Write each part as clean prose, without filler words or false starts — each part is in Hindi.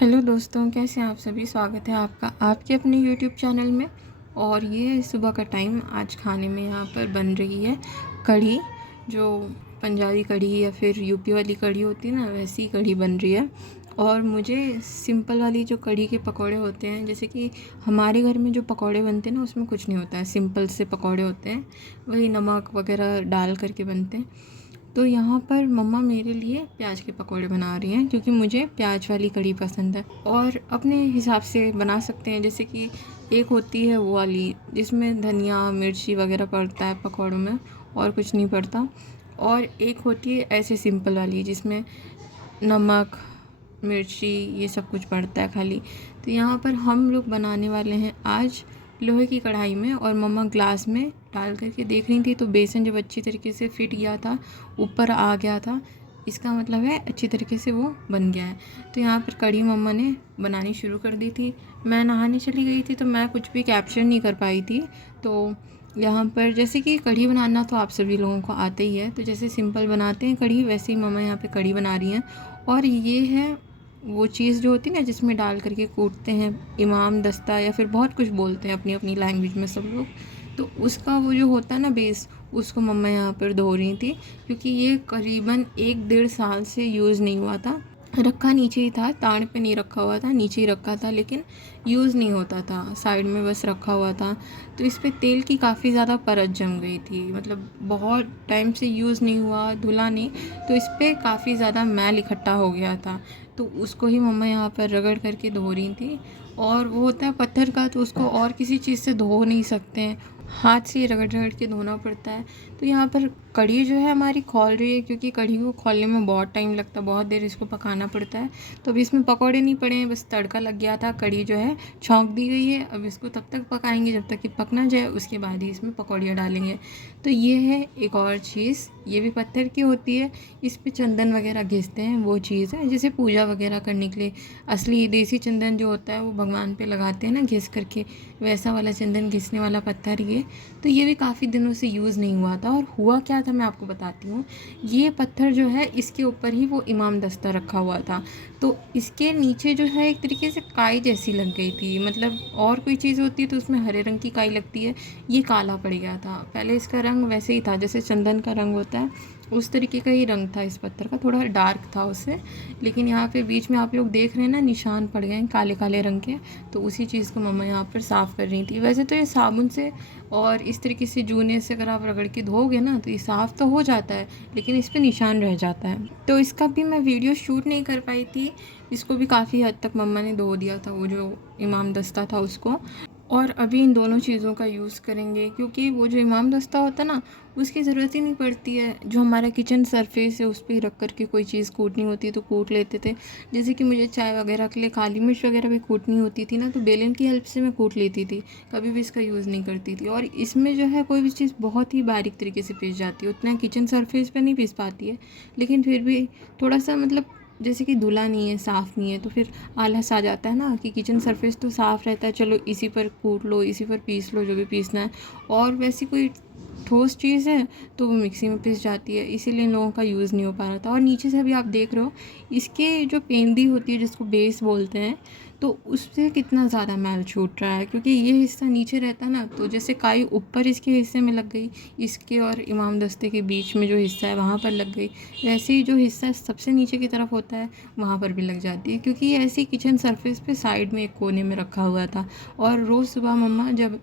हेलो दोस्तों, कैसे हैं आप सभी। स्वागत है आपका आपके अपने यूट्यूब चैनल में। और ये है सुबह का टाइम। आज खाने में यहाँ पर बन रही है कढ़ी, जो पंजाबी कढ़ी या फिर यूपी वाली कढ़ी होती है ना, वैसी कढ़ी बन रही है। और मुझे सिंपल वाली जो कढ़ी के पकौड़े होते हैं, जैसे कि हमारे घर में जो पकौड़े बनते हैं ना, उसमें कुछ नहीं होता है, सिंपल से पकौड़े होते हैं, वही नमक वगैरह डाल करके बनते हैं। तो यहाँ पर मम्मा मेरे लिए प्याज के पकौड़े बना रही हैं, क्योंकि मुझे प्याज वाली कढ़ी पसंद है। और अपने हिसाब से बना सकते हैं, जैसे कि एक होती है वो वाली जिसमें धनिया मिर्ची वगैरह पड़ता है पकौड़ों में, और कुछ नहीं पड़ता। और एक होती है ऐसे सिंपल वाली जिसमें नमक मिर्ची ये सब कुछ पड़ता है खाली। तो यहाँ पर हम लोग बनाने वाले हैं आज लोहे की कढ़ाई में, और मम्मा ग्लास में डाल करके देख रही थी। तो बेसन जब अच्छी तरीके से फिट गया था, ऊपर आ गया था, इसका मतलब है अच्छी तरीके से वो बन गया है। तो यहाँ पर कढ़ी मम्मा ने बनानी शुरू कर दी थी। मैं नहाने चली गई थी, तो मैं कुछ भी कैप्चर नहीं कर पाई थी। तो यहाँ पर जैसे कि कढ़ी बनाना तो आप सभी लोगों को आता ही है, तो जैसे सिंपल बनाते हैं कढ़ी, वैसे ही मम्मा यहाँ पे कढ़ी बना रही हैं। और ये है वो चीज़ जो होती है ना, जिसमें डाल करके कूटते हैं, इमाम दस्ता या फिर बहुत कुछ बोलते हैं अपनी अपनी लैंग्वेज में सब लोग। तो उसका वो जो होता है ना बेस, उसको मम्मा यहाँ पर धो रही थी, क्योंकि ये करीबन 1 डेढ़ साल से यूज़ नहीं हुआ था। रखा नीचे ही था, ताड़ पे नहीं रखा हुआ था, नीचे ही रखा था, लेकिन यूज़ नहीं होता था, साइड में बस रखा हुआ था। तो इस पे तेल की काफ़ी ज़्यादा परत जम गई थी, मतलब बहुत टाइम से यूज़ नहीं हुआ, धुला नहीं, तो इस पर काफ़ी ज़्यादा मैल इकट्ठा हो गया था। तो उसको ही मम्मा यहाँ पर रगड़ करके धो रही थी। और वो होता है पत्थर का, तो उसको और किसी चीज़ से धो नहीं सकते हैं, हाथ से रगड़ रगड़ के धोना पड़ता है। तो यहाँ पर कढ़ी जो है हमारी खौल रही है, क्योंकि कढ़ी को खौलने में बहुत टाइम लगता है, बहुत देर इसको पकाना पड़ता है। तो अभी इसमें पकौड़े नहीं पड़े हैं, बस तड़का लग गया था, कढ़ी जो है छौंक दी गई है। अब इसको तब तक पकाएंगे जब तक कि पक ना जाए, उसके बाद ही इसमें पकौड़ियाँ डालेंगे। तो ये है एक और चीज़, ये भी पत्थर की होती है, इस पर चंदन वगैरह घिसते हैं, वो चीज़ है जैसे पूजा वगैरह करने के लिए। असली देसी चंदन जो होता है वो भगवान पे लगाते हैं ना घिस करके, वैसा वाला चंदन घिसने वाला पत्थर ये। तो ये भी काफ़ी दिनों से यूज़ नहीं हुआ था। और हुआ क्या था मैं आपको बताती हूँ। ये पत्थर जो है, इसके ऊपर ही वो इमाम दस्ता रखा हुआ था, तो इसके नीचे जो है एक तरीके से काई जैसी लग गई थी। मतलब और कोई चीज़ होती है तो उसमें हरे रंग की काई लगती है, ये काला पड़ गया था। पहले इसका रंग वैसे ही था जैसे चंदन का रंग होता है, उस तरीके का ही रंग था इस पत्थर का, थोड़ा डार्क था उससे। लेकिन यहाँ पे बीच में आप लोग देख रहे हैं ना, निशान पड़ गए हैं काले काले रंग के। तो उसी चीज़ को मम्मा यहाँ पर साफ़ कर रही थी। वैसे तो ये साबुन से और इस तरीके से जूने से अगर आप रगड़ के धोगे ना, तो ये साफ़ तो हो जाता है, लेकिन इस पर निशान रह जाता है। तो इसका भी मैं वीडियो शूट नहीं कर पाई थी। इसको भी काफ़ी हद तक मम्मा ने धो दिया था, वो जो इमाम दस्ता था उसको। और अभी इन दोनों चीज़ों का यूज़ करेंगे, क्योंकि वो जो इमाम दस्ता होता है ना, उसकी ज़रूरत ही नहीं पड़ती है। जो हमारा किचन सरफेस है उस पर रख कर के कोई चीज़ कूटनी होती है तो कूट लेते थे। जैसे कि मुझे चाय वगैरह के लिए काली मिर्च वगैरह भी कूटनी होती थी ना, तो बेलन की हेल्प से मैं कूट लेती थी, कभी भी इसका यूज़ नहीं करती थी। और इसमें जो है कोई भी चीज़ बहुत ही बारीक तरीके से पीस जाती है, उतना किचन सरफेस पर नहीं पीस पाती है, लेकिन फिर भी थोड़ा सा मतलब जैसे कि धुला नहीं है, साफ़ नहीं है, तो फिर आलस आ जाता है ना कि किचन सरफेस तो साफ़ रहता है, चलो इसी पर कूट लो, इसी पर पीस लो जो भी पीसना है। और वैसी कोई ठोस चीज़ है तो वो मिक्सी में पिस जाती है, इसीलिए इन लोगों का यूज़ नहीं हो पा रहा था। और नीचे से अभी आप देख रहे हो, इसके जो पेंदी होती है जिसको बेस बोलते हैं, तो उससे कितना ज़्यादा मैल छूट रहा है, क्योंकि ये हिस्सा नीचे रहता है ना, तो जैसे काई ऊपर इसके हिस्से में लग गई, इसके और इमाम दस्ते के बीच में जो हिस्सा है वहाँ पर लग गई, वैसे ही जो हिस्सा सबसे नीचे की तरफ होता है वहाँ पर भी लग जाती है, क्योंकि ये ऐसी किचन सरफेस पे साइड में एक कोने में रखा हुआ था। और रोज़ सुबह मम्मा जब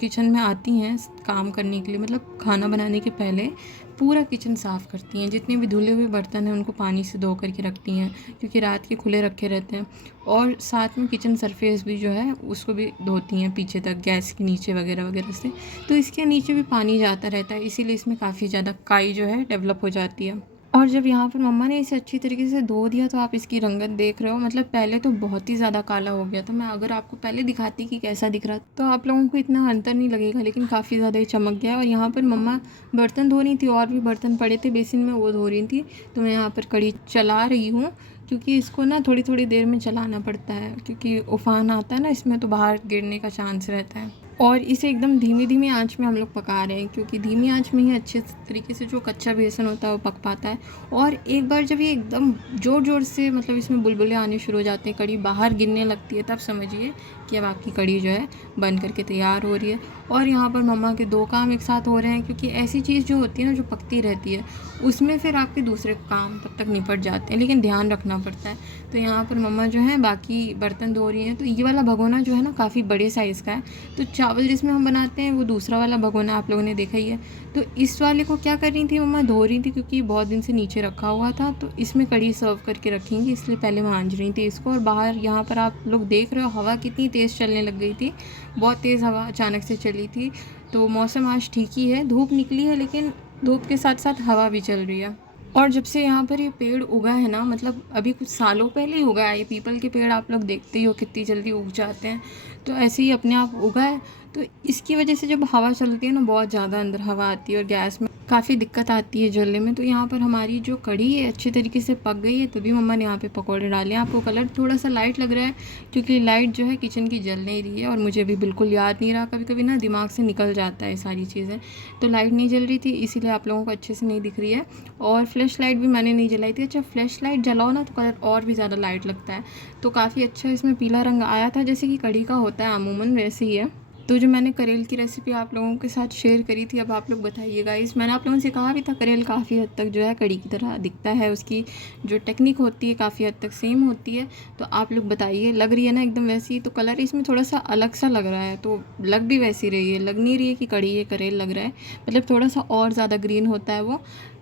किचन में आती हैं काम करने के लिए, मतलब खाना बनाने के पहले पूरा किचन साफ़ करती हैं, जितने भी धुले हुए बर्तन हैं उनको पानी से धो करके रखती हैं, क्योंकि रात के खुले रखे रहते हैं। और साथ में किचन सरफेस भी जो है उसको भी धोती हैं पीछे तक, गैस के नीचे वगैरह वगैरह से। तो इसके नीचे भी पानी जाता रहता है, इसीलिए इसमें काफ़ी ज़्यादा काई जो है डेवलप हो जाती है। और जब यहाँ पर मम्मा ने इसे अच्छी तरीके से धो दिया, तो आप इसकी रंगत देख रहे हो, मतलब पहले तो बहुत ही ज़्यादा काला हो गया था। मैं अगर आपको पहले दिखाती कि कैसा दिख रहा तो आप लोगों को इतना अंतर नहीं लगेगा, लेकिन काफ़ी ज़्यादा ही चमक गया। और यहाँ पर मम्मा बर्तन धो रही थी, और भी बर्तन पड़े थे बेसिन में, वो धो रही थी। तो मैं यहाँ पर कढ़ी चला रही हूँ, क्योंकि इसको ना थोड़ी थोड़ी देर में चलाना पड़ता है, क्योंकि उफान आता है ना इसमें, तो बाहर गिरने का चांस रहता है। और इसे एकदम धीमी-धीमी आँच में हम लोग पका रहे हैं, क्योंकि धीमी आँच में ही अच्छे तरीके से जो कच्चा बेसन होता है वो पक पाता है। और एक बार जब ये एकदम ज़ोर-ज़ोर से मतलब इसमें बुलबुले आने शुरू हो जाते हैं, कढ़ी बाहर गिरने लगती है, तब समझिए कि अब आपकी कढ़ी जो है बन कर के तैयार हो रही है। और यहाँ पर मम्मा के 2 काम एक साथ हो रहे हैं, क्योंकि ऐसी चीज़ जो होती है ना, जो पकती रहती है, उसमें फिर आपके दूसरे काम तब तक निपट जाते हैं, लेकिन ध्यान रखना पड़ता है। तो यहाँ पर मम्मा जो है बाकी बर्तन धो रही हैं। तो ये वाला भगोना जो है ना, काफ़ी बड़े साइज़ का है। तो चावल जिसमें हम बनाते हैं वो दूसरा वाला भगोना आप लोगों ने देखा ही है। तो इस वाले को क्या कर रही थी मम्मा, धो रही थी, क्योंकि बहुत दिन से नीचे रखा हुआ था। तो इसमें कढ़ी सर्व करके रखेंगी, इसलिए पहले मांज रही थी इसको। और बाहर यहाँ पर आप लोग देख रहे हो हवा कितनी तेज़ चलने लग गई थी, बहुत तेज़ हवा अचानक से चली थी। तो मौसम आज ठीक ही है, धूप निकली है, लेकिन धूप के साथ साथ हवा भी चल रही है। और जब से यहाँ पर ये पेड़ उगा है ना, मतलब अभी कुछ सालों पहले ही उगा है। ये पीपल के पेड़ आप लोग देखते ही हो कितनी जल्दी उग जाते हैं, तो ऐसे ही अपने आप उगा है। तो इसकी वजह से जब हवा चलती है ना, बहुत ज़्यादा अंदर हवा आती है और गैस में काफ़ी दिक्कत आती है जलने में। तो यहाँ पर हमारी जो कढ़ी है अच्छे तरीके से पक गई है, तभी मम्मा ने यहाँ पे पकौड़े डाले हैं। आपको कलर थोड़ा सा लाइट लग रहा है, क्योंकि लाइट जो है किचन की जल नहीं रही है, और मुझे भी बिल्कुल याद नहीं रहा। कभी कभी ना दिमाग से निकल जाता है सारी चीज़ें। तो लाइट नहीं जल रही थी, इसीलिए आप लोगों को अच्छे से नहीं दिख रही है। और फ्लैश लाइट भी मैंने नहीं जलाई थी। अच्छा, फ्लैश लाइट जलाओ ना तो कलर और भी ज़्यादा लाइट लगता है। तो काफ़ी अच्छा इसमें पीला रंग आया था, जैसे कि कढ़ी का होता है अमूमन, वैसे ही है। तो जो मैंने करेल की रेसिपी आप लोगों के साथ शेयर करी थी, अब आप लोग बताइएगा। मैंने आप लोगों से कहा भी था, करेल काफ़ी हद तक जो है कढ़ी की तरह दिखता है, उसकी जो टेक्निक होती है काफ़ी हद तक सेम होती है। तो आप लोग बताइए, लग रही है ना एकदम वैसी? तो कलर इसमें थोड़ा सा अलग सा लग रहा है, तो लग भी वैसी रही है, लग नहीं रही है कि कढ़ी है करेल लग रहा है। मतलब थोड़ा सा और ज़्यादा ग्रीन होता है वो।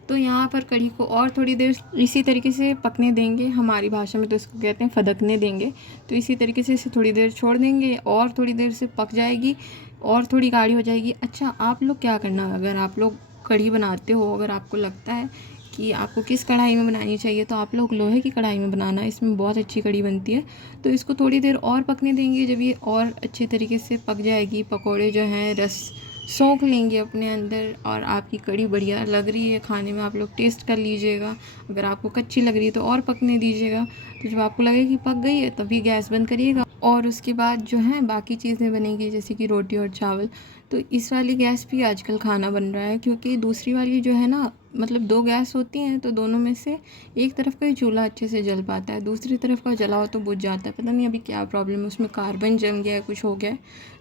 तो यहाँ पर कढ़ी को और थोड़ी देर इसी तरीके से पकने देंगे, हमारी भाषा में तो इसको कहते हैं फदकने देंगे। तो इसी तरीके से इसे थोड़ी देर छोड़ देंगे, और थोड़ी देर से पक जाएगी और थोड़ी गाढ़ी हो जाएगी। अच्छा, आप लोग क्या करना, अगर आप लोग कढ़ी बनाते हो, अगर आपको लगता है कि आपको किस कढ़ाई में बनानी चाहिए, तो आप लोग लोहे की कढ़ाई में बनाना, इसमें बहुत अच्छी कढ़ी बनती है। तो इसको थोड़ी देर और पकने देंगे। जब ये और अच्छे तरीके से पक जाएगी, पकोड़े जो हैं रस सोख लेंगे अपने अंदर, और आपकी कढ़ी बढ़िया लग रही है खाने में, आप लोग टेस्ट कर लीजिएगा। अगर आपको कच्ची लग रही है तो और पकने दीजिएगा। तो जब आपको लगे कि पक गई है, तभी गैस बंद करिएगा। और उसके बाद जो है बाकी चीज़ें बनेंगी, जैसे कि रोटी और चावल। तो इस वाली गैस भी आजकल खाना बन रहा है, क्योंकि दूसरी वाली जो है ना, मतलब 2 गैस होती हैं, तो दोनों में से एक तरफ का ही चूल्हा अच्छे से जल पाता है, दूसरी तरफ का जलाओ तो बुझ जाता है। पता नहीं अभी क्या प्रॉब्लम है, उसमें कार्बन जम गया है, कुछ हो गया है,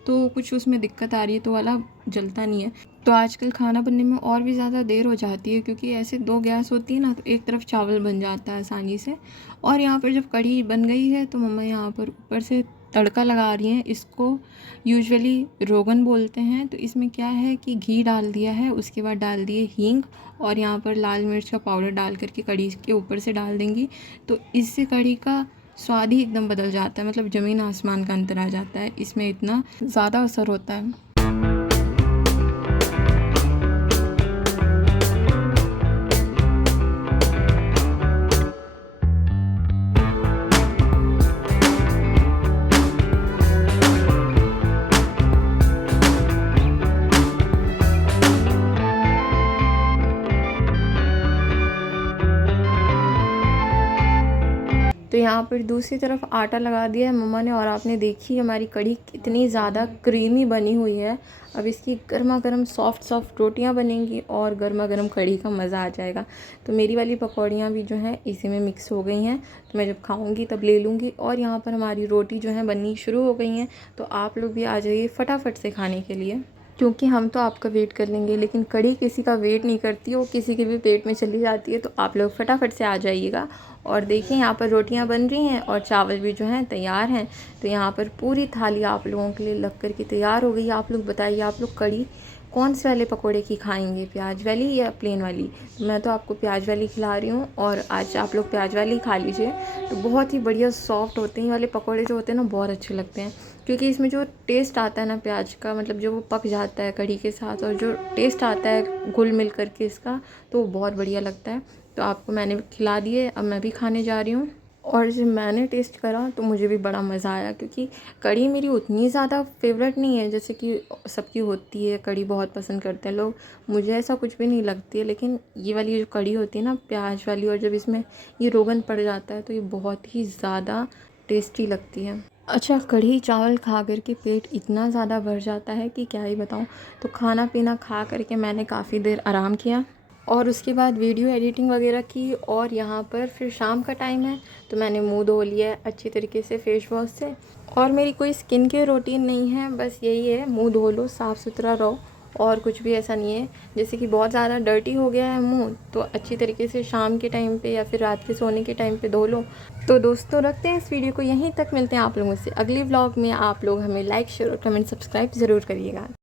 तो कुछ उसमें दिक्कत आ रही है, तो वाला जलता नहीं है। तो आजकल खाना बनने में और भी ज़्यादा देर हो जाती है, क्योंकि ऐसे 2 गैस होती है ना, तो एक तरफ चावल बन जाता है आसानी से। और यहाँ पर जब कढ़ी बन गई है, तो मम्मा यहाँ पर ऊपर से तड़का लगा रही हैं। इसको यूजुअली रोगन बोलते हैं। तो इसमें क्या है कि घी डाल दिया है, उसके बाद डाल दिए हींग, और यहाँ पर लाल मिर्च का पाउडर डाल करके कढ़ी के ऊपर से डाल देंगी। तो इससे कढ़ी का स्वाद ही एकदम बदल जाता है, मतलब ज़मीन आसमान का अंतर आ जाता है, इसमें इतना ज़्यादा असर होता है। तो यहाँ पर दूसरी तरफ आटा लगा दिया है मम्मा ने, और आपने देखी हमारी कढ़ी कितनी ज़्यादा क्रीमी बनी हुई है। अब इसकी गर्मा गर्म सॉफ्ट सॉफ्ट रोटियाँ बनेंगी, और गर्मा गर्म कढ़ी का मज़ा आ जाएगा। तो मेरी वाली पकौड़ियाँ भी जो हैं इसी में मिक्स हो गई हैं, तो मैं जब खाऊंगी तब ले लूँगी। और यहाँ पर हमारी रोटी जो है बननी शुरू हो गई हैं, तो आप लोग भी आ जाइए फटाफट से खाने के लिए, क्योंकि हम तो आपका वेट कर लेंगे, लेकिन कढ़ी किसी का वेट नहीं करती, वो किसी के भी पेट में चली जाती है। तो आप लोग फटाफट से आ जाइएगा। और देखिए यहाँ पर रोटियां बन रही हैं, और चावल भी जो हैं तैयार हैं। तो यहाँ पर पूरी थाली आप लोगों के लिए लग कर के तैयार हो गई। आप लोग बताइए, आप लोग कढ़ी कौन से वाले पकोड़े की खाएंगे, प्याज वाली या प्लेन वाली? तो मैं तो आपको प्याज वाली खिला रही हूँ, और आज आप लोग प्याज वाली खा लीजिए। तो बहुत ही बढ़िया सॉफ्ट होते हैं ये वाले पकोड़े, जो होते हैं ना बहुत अच्छे लगते हैं, क्योंकि इसमें जो टेस्ट आता है ना प्याज का, मतलब जो वो पक जाता है कढ़ी के साथ, और जो टेस्ट आता है घुल मिल करके इसका, तो वो बहुत बढ़िया लगता है। तो आपको मैंने खिला दिए, अब मैं भी खाने जा रही हूँ। और जब मैंने टेस्ट करा तो मुझे भी बड़ा मज़ा आया, क्योंकि कढ़ी मेरी उतनी ज़्यादा फेवरेट नहीं है जैसे कि सबकी होती है। कढ़ी बहुत पसंद करते हैं लोग, मुझे ऐसा कुछ भी नहीं लगती है। लेकिन ये वाली जो कढ़ी होती है ना प्याज वाली, और जब इसमें ये रोगन पड़ जाता है, तो ये बहुत ही ज़्यादा टेस्टी लगती है। अच्छा, कढ़ी चावल खा कर के पेट इतना ज़्यादा भर जाता है कि क्या ही बताऊँ। तो खाना पीना खा कर के मैंने काफ़ी देर आराम किया और उसके बाद वीडियो एडिटिंग वगैरह की। और यहाँ पर फिर शाम का टाइम है तो मैंने मुंह धो लिया है अच्छी तरीके से फेस वॉश से। और मेरी कोई स्किन केयर रूटीन नहीं है, बस यही है, मुंह धो लो, साफ़ सुथरा रहो, और कुछ भी ऐसा नहीं है। जैसे कि बहुत ज़्यादा डर्टी हो गया है मुंह, तो अच्छी तरीके से शाम के टाइम पे या फिर रात के सोने के टाइम पे धो लो। तो दोस्तों, रखते हैं इस वीडियो को यहीं तक, मिलते हैं आप लोगों से अगले व्लॉग में। आप लोग हमें लाइक शेयर और कमेंट सब्सक्राइब ज़रूर करिएगा।